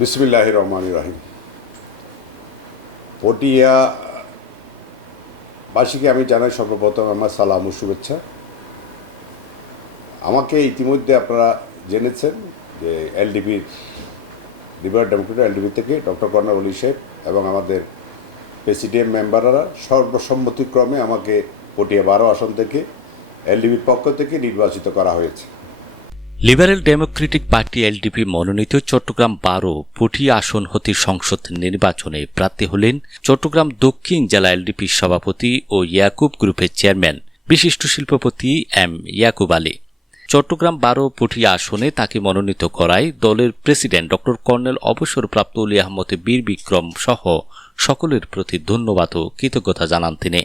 বিসমিল্লাহ রহমান রাহিম পটিয়া বাসীকে আমি জানাই সর্বপ্রথম আমার সালাম ও শুভেচ্ছা। আমাকে ইতিমধ্যে আপনারা জেনেছেন যে এলডিপির লিবারেল ডেমোক্রেটিক এলডিপি থেকে ডক্টর কর্নার অলি সাহেব এবং আমাদের প্রেসিডিয়াম মেম্বাররা সর্বসম্মতিক্রমে আমাকে পটিয়া বারো আসন থেকে এলডিপির পক্ষ থেকে নির্বাচিত করা হয়েছে। লিবারেল ডেমোক্রেটিক পার্টি এলডিপি মনোনীত চট্টগ্রাম বারো পুঠিয়া আসন হতে সংসদ নির্বাচনে প্রার্থী হলেন চট্টগ্রাম দক্ষিণ জেলা এলডিপির সভাপতি ও ইয়াকুব গ্রুপের চেয়ারম্যান, বিশিষ্ট শিল্পপতি এম ইয়াকুব আলী। চট্টগ্রাম বারো পুঠিয়া আসনে তাকে মনোনীত করায় দলের প্রেসিডেন্ট ড কর্নেল অবসরপ্রাপ্ত অলি আহমদ বীর বিক্রম সহ সকলের প্রতি ধন্যবাদ ও কৃতজ্ঞতা জানান তিনি।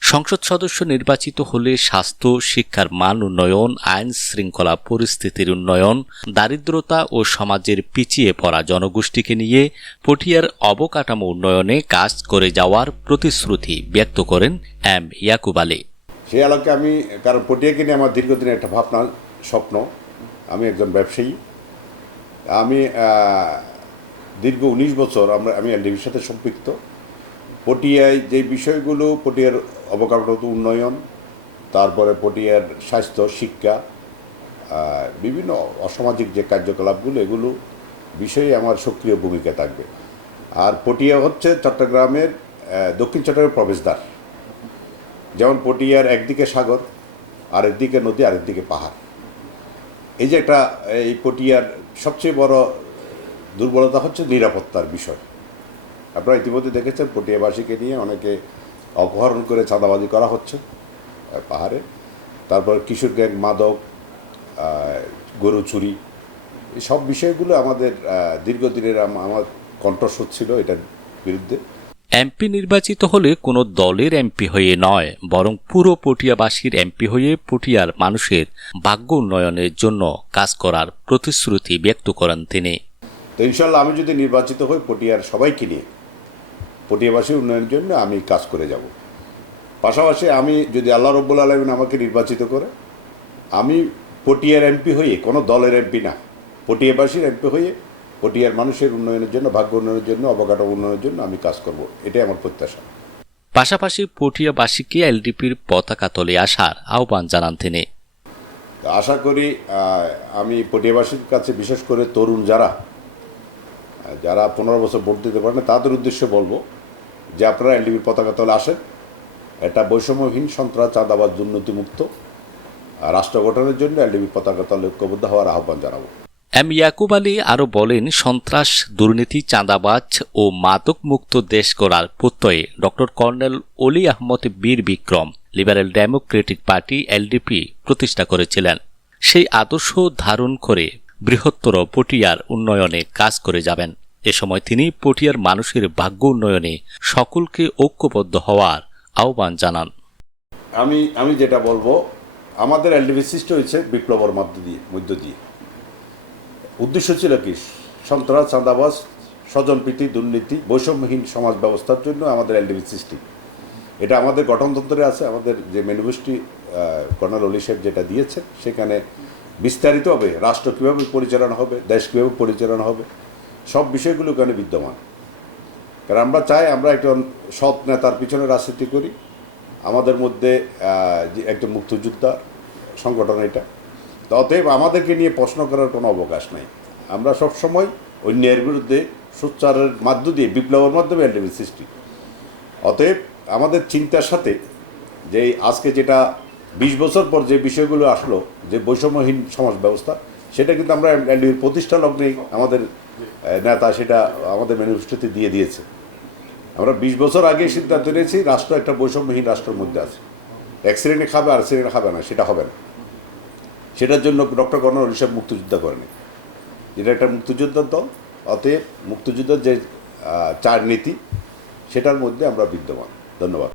সংসদ সদস্য নির্বাচিত হলে স্বাস্থ্য, শিক্ষার মান উন্নয়ন, আইন শৃঙ্খলা পরিস্থিতির উন্নয়ন, দারিদ্রতা ও সমাজের পিছিয়ে পড়া জনগোষ্ঠীকে নিয়ে পটিয়ার অবকাঠামো উন্নয়নে কাজ করে যাওয়ার প্রতিশ্রুতি ব্যক্ত করেন এম. ইয়াকুব আলী। সেই আলোকে আমি, কারণ পটিয়াকে নিয়ে আমার দীর্ঘদিনের একটা ভাবনা, স্বপ্ন। আমি একজন ব্যবসায়ী। আমি দীর্ঘ উনিশ বছর আমরা, আমি এলডিবির সাথে সম্পৃক্ত। পটিয়ায় যে বিষয়গুলো, পটিয়ার অবকাঠামো উন্নয়ন, তারপরে পটিয়ার স্বাস্থ্য, শিক্ষা বিভিন্ন অসামাজিক যে কার্যকলাপগুলো, এগুলো বিষয়ে আমার সক্রিয় ভূমিকা থাকবে। আর পটিয়া হচ্ছে চট্টগ্রামের দক্ষিণ চট্টগ্রামের প্রবেশদ্বার। যেমন পটিয়ার একদিকে সাগর, আরেকদিকে নদী, আরেকদিকে পাহাড়। এই যে একটা, এই পটিয়ার সবচেয়ে বড় দুর্বলতা হচ্ছে নিরাপত্তার বিষয়। আপনারা ইতিমধ্যে দেখেছেন পটিয়াবাসীকে নিয়ে অনেকে অপহরণ করে চাঁদাবাজি করা হচ্ছে পাহাড়ে। তারপর কিশোর গ্যাং মাদক গরু চুরি এই সব বিষয়গুলো আমাদের দীর্ঘদিনের আমার কণ্ঠস্বর ছিল এটার বিরুদ্ধে। এমপি নির্বাচিত হলে কোনো দলের এমপি হয়ে নয় বরং পুরো পটিয়াবাসীর এমপি হয়ে পটিয়ার মানুষের ভাগ্য উন্নয়নের জন্য কাজ করার প্রতিশ্রুতি ব্যক্ত করেন তিনি। তো ইনশাল্লাহ আমি যদি নির্বাচিত হই পটিয়ার সবাইকে নিয়ে পটিয়াবাসীর উন্নয়নের জন্য আমি কাজ করে যাব। পাশাপাশি আমি যদি আল্লাহ রব্বুল আলমিন আমাকে নির্বাচিত করে আমি পটিয়ার এমপি হয়ে কোনো দলের এমপি না পটিয়াবাসীর এমপি হয়ে পটিয়ার মানুষের উন্নয়নের জন্য ভাগ্য উন্নয়নের জন্য অবকাঠামো উন্নয়নের জন্য আমি কাজ করব। এটাই আমার প্রত্যাশা। পাশাপাশি পটিয়াবাসীকে এলডিপির পতাকা তলে আসার আহ্বান জানান তিনি। আশা করি আমি পটিয়াবাসীর কাছে বিশেষ করে তরুণ যারা যারা পনেরো বছর ভোট দিতে পারেন না, তাদের উদ্দেশ্যে বলব যে আপনারা এলডিবির পতাকা তলে আসেন এটা বৈষম্যহীন, সন্ত্রাস, চাঁদাবাজ, দুর্নীতিমুক্ত। রাষ্ট্র গঠনের জন্য এলডিবির পতাকা তলে ঐক্যবদ্ধ হওয়ার আহ্বান জানাব। এম ইয়াকুব আলী আরও বলেন, সন্ত্রাস, দুর্নীতি, চাঁদাবাজ ও মাদক মুক্ত দেশ গড়ার প্রত্যয়ে ড colonel Oli Ahmad Bir Bikram, liberal Democratic party LDP প্রতিষ্ঠা করেছিলেন। সেই আদর্শ ধারণ করে বৃহত্তর পটিয়ার উন্নয়নে কাজ করে যাবেন। এ সময় তিনি পটিয়ার মানুষের ভাগ্য উন্নয়নে সকলকে ঐক্যবদ্ধ হওয়ার আহ্বান জানান। আমি আমি যেটা বলব, আমাদের এলডিবি সৃষ্টি হয়েছে বিপ্লবের মধ্য দিয়ে মধ্য দিয়ে। উদ্দেশ্য ছিল কি? সন্ত্রাস, চাঁদাবাজ, স্বজনপ্রীতি, দুর্নীতি, বৈষম্যহীন সমাজ ব্যবস্থার জন্য আমাদের এলডিবি সৃষ্টি। এটা আমাদের গঠনতন্ত্রে আছে, আমাদের যে ম্যানিফেস্টি কর্নেল অলি সাহেব যেটা দিয়েছে সেখানে বিস্তারিত হবে রাষ্ট্র কীভাবে পরিচালনা হবে, দেশ কীভাবে পরিচালনা হবে বিষয়গুলো ওখানে বিদ্যমান? কারণ আমরা চাই আমরা একজন সৎ নেতার পিছনে রাজনীতি করি। আমাদের মধ্যে একজন মুক্তিযোদ্ধা সংগঠন এটা। অতএব আমাদেরকে নিয়ে প্রশ্ন করার কোনো অবকাশ নাই। আমরা সবসময় অন্যের বিরুদ্ধে সোচ্চারের মাধ্য দিয়ে, বিপ্লবের মাধ্যমে এলডিবি সৃষ্টি। অতএব আমাদের চিন্তার সাথে যে আজকে যেটা বিশ বছর পর যে বিষয়গুলো আসলো, যে বৈষম্যহীন সমাজ ব্যবস্থা, সেটা কিন্তু আমরা এলডিবির প্রতিষ্ঠা লগ্নেই আমাদের নেতা সেটা আমাদের ম্যানিফেস্টোতে দিয়ে দিয়েছে। আমরা বিশ বছর আগে সিদ্ধান্ত নিয়েছি, রাষ্ট্র একটা বৈষম্যহীন রাষ্ট্রের মধ্যে আছে। শ্রেণি খাবে আর শ্রেণি খাবে না, সেটা হবে না। সেটার জন্য ডক্টর কর্নার হিসাব মুক্তিযোদ্ধা করেনি। এটা একটা মুক্তিযোদ্ধার দল, অতএব মুক্তিযুদ্ধের যে চার নীতি, সেটার মধ্যে আমরা বিদ্যমান। ধন্যবাদ।